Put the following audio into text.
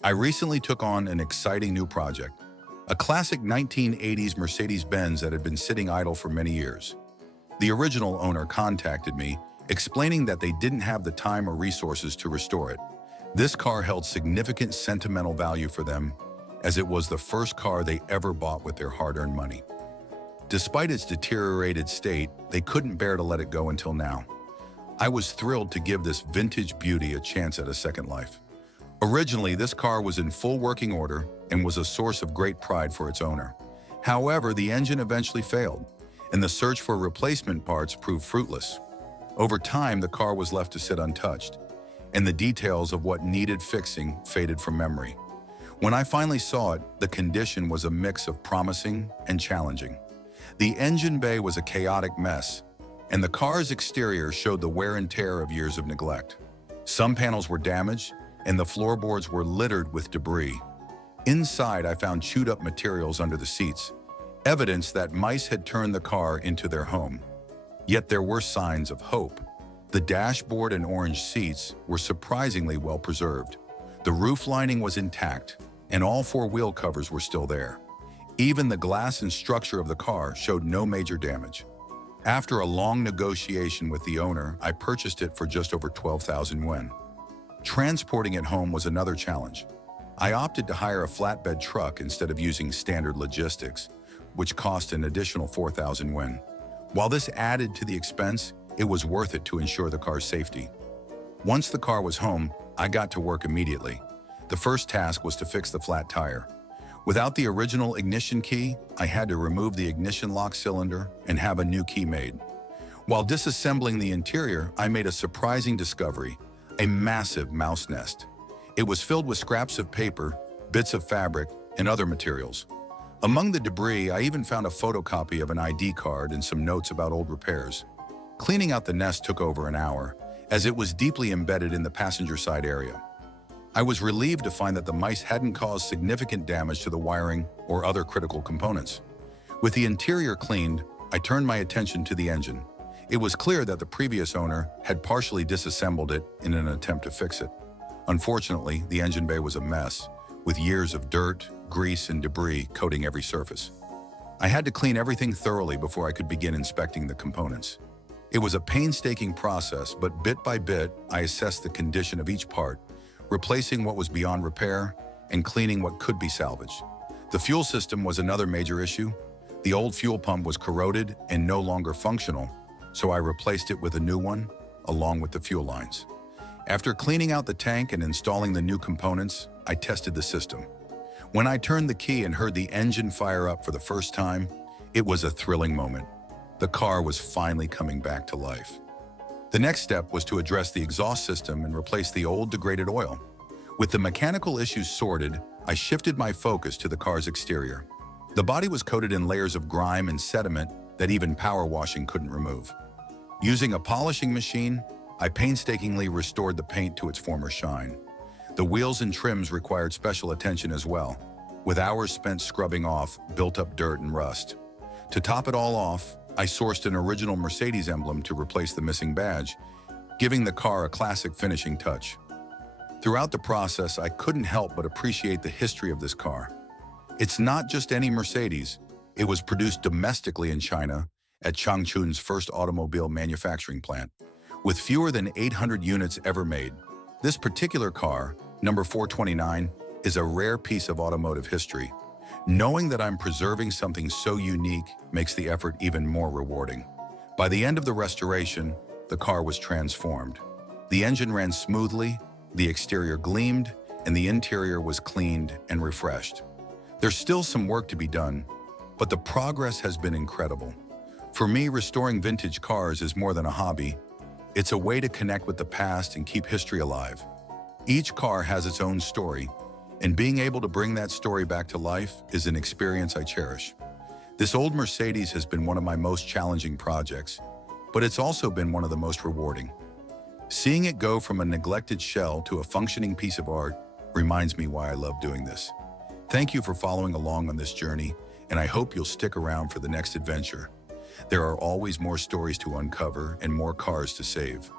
I recently took on an exciting new project, a classic 1980s Mercedes-Benz that had been sitting idle for many years. The original owner contacted me, explaining that they didn't have the time or resources to restore it. This car held significant sentimental value for them, as it was the first car they ever bought with their hard-earned money. Despite its deteriorated state, they couldn't bear to let it go until now. I was thrilled to give this vintage beauty a chance at a second life. Originally, this car was in full working order and was a source of great pride for its owner. However, the engine eventually failed, and the search for replacement parts proved fruitless. Over time, the car was left to sit untouched, and the details of what needed fixing faded from memory. When I finally saw it, the condition was a mix of promising and challenging. The engine bay was a chaotic mess, and the car's exterior showed the wear and tear of years of neglect. Some panels were damaged, and the floorboards were littered with debris. Inside, I found chewed-up materials under the seats, evidence that mice had turned the car into their home. Yet there were signs of hope. The dashboard and orange seats were surprisingly well preserved. The roof lining was intact, and all four wheel covers were still there. Even the glass and structure of the car showed no major damage. After a long negotiation with the owner, I purchased it for just over 12,000 yuan. Transporting it home was another challenge. I opted to hire a flatbed truck instead of using standard logistics, which cost an additional 4,000 yuan. While this added to the expense, it was worth it to ensure the car's safety. Once the car was home, I got to work immediately. The first task was to fix the flat tire. Without the original ignition key, I had to remove the ignition lock cylinder and have a new key made. While disassembling the interior, I made a surprising discovery: a massive mouse nest. It was filled with scraps of paper, bits of fabric, and other materials. Among the debris, I even found a photocopy of an ID card and some notes about old repairs. Cleaning out the nest took over an hour, as it was deeply embedded in the passenger side area. I was relieved to find that the mice hadn't caused significant damage to the wiring or other critical components. With the interior cleaned, I turned my attention to the engine. It was clear that the previous owner had partially disassembled it in an attempt to fix it. Unfortunately, the engine bay was a mess, with years of dirt, grease, and debris coating every surface. I had to clean everything thoroughly before I could begin inspecting the components. It was a painstaking process, but bit by bit, I assessed the condition of each part, replacing what was beyond repair and cleaning what could be salvaged. The fuel system was another major issue. The old fuel pump was corroded and no longer functional, so I replaced it with a new one, along with the fuel lines. After cleaning out the tank and installing the new components, I tested the system. When I turned the key and heard the engine fire up for the first time, it was a thrilling moment. The car was finally coming back to life. The next step was to address the exhaust system and replace the old degraded oil. With the mechanical issues sorted, I shifted my focus to the car's exterior. The body was coated in layers of grime and sediment that even power washing couldn't remove. Using a polishing machine, I painstakingly restored the paint to its former shine. The wheels and trims required special attention as well, with hours spent scrubbing off built-up dirt and rust. To top it all off, I sourced an original Mercedes emblem to replace the missing badge, giving the car a classic finishing touch. Throughout the process, I couldn't help but appreciate the history of this car. It's not just any Mercedes. It was produced domestically in China at Changchun's first automobile manufacturing plant, with fewer than 800 units ever made. This particular car, number 429, is a rare piece of automotive history. Knowing that I'm preserving something so unique makes the effort even more rewarding. By the end of the restoration, the car was transformed. The engine ran smoothly, the exterior gleamed, and the interior was cleaned and refreshed. There's still some work to be done, but the progress has been incredible. For me, restoring vintage cars is more than a hobby. It's a way to connect with the past and keep history alive. Each car has its own story, and being able to bring that story back to life is an experience I cherish. This old Mercedes has been one of my most challenging projects, but it's also been one of the most rewarding. Seeing it go from a neglected shell to a functioning piece of art reminds me why I love doing this. Thank you for following along on this journey, and I hope you'll stick around for the next adventure. There are always more stories to uncover and more cars to save.